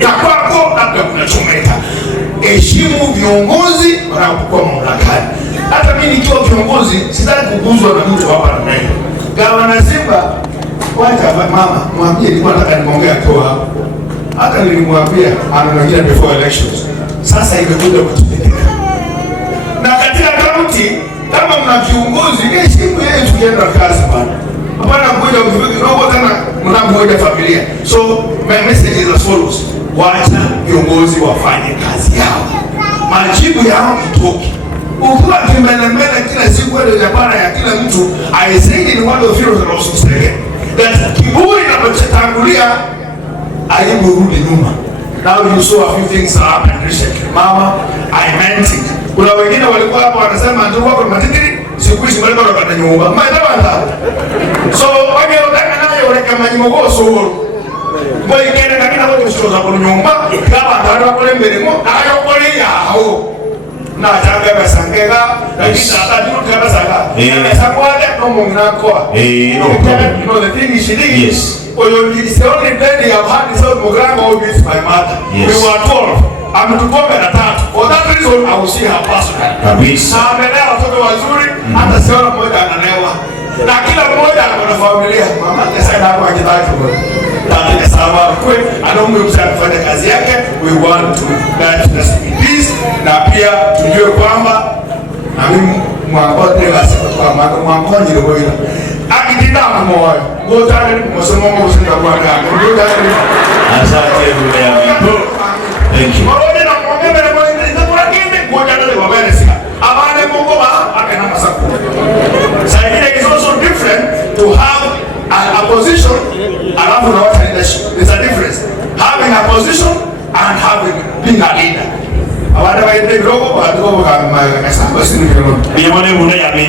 ya kwako labda kunachomeka. Heshimu viongozi wanapokuwa mamlakani. Hata mimi nikiwa kiongozi sitaki kuguzwa na mtu hapa na nani. Gavana Simba kwanza mama mwambie nilikuwa nataka niongee akiwa hapo. Hata nilimwambia anaongea before elections. Sasa imekuja kutendeka. Na katika kaunti kama mna kiongozi heshimu yeye tukienda kazi bwana. Hapana kuja kidogo tena mnapoenda familia. So my message is as follows. Wacha viongozi wafanye kazi yao. Majibu yao itoke. Ukiwa kimbele kila siku ile japana ya kila mtu, I think in one of you will also say that kiburi inapotangulia aibu rudi nyuma. Now you saw a few things happen recently. Mama, I meant it. Kuna wengine walikuwa hapa wanasema ndio wako matitiri, siku hizi bado wanapata nyumba. Mtaenda. So wage utaka nayo wale kama nyimogo so. Boy kene kakina wote sio za kwa nyumba, kama ndio wako mbele mo, ayo kole yao. Na changa basangega, lakini hata ndio kama sanga. Sakwade no munako. No problem. You know the thing is she did. Yes. Oyo is the only lady I've had is S.Mugirango with my mother. Yes. We were told ametukombe na tatu. For that reason I will see her personally. Kabisa. Na amelea watoto wazuri, hata siona mmoja analewa. Na kila mmoja ana familia. Mama sasa hapo akitaka kwa. Tata sawa kwa anaomba kufanya kazi yake. We want to that peace na pia tujue kwamba na mimi mwakote basi kwa mwakonyi ndio hiyo. Akitinda mmoja. Ngotani msomo wangu usinda kwa ndani. Ngotani. Asante Mungu. Thank you. Maona na mwongeza na mwongeza ndio kwa kile ngoja ndio wabele sika. Abane Mungu ba akana masaku. So it is also different to have a position alafu na watu leadership. There's a difference. Having a position and having being a leader. Abane ba ndio roho ba ndio kama kasa basi ndio. Ni mwana mmoja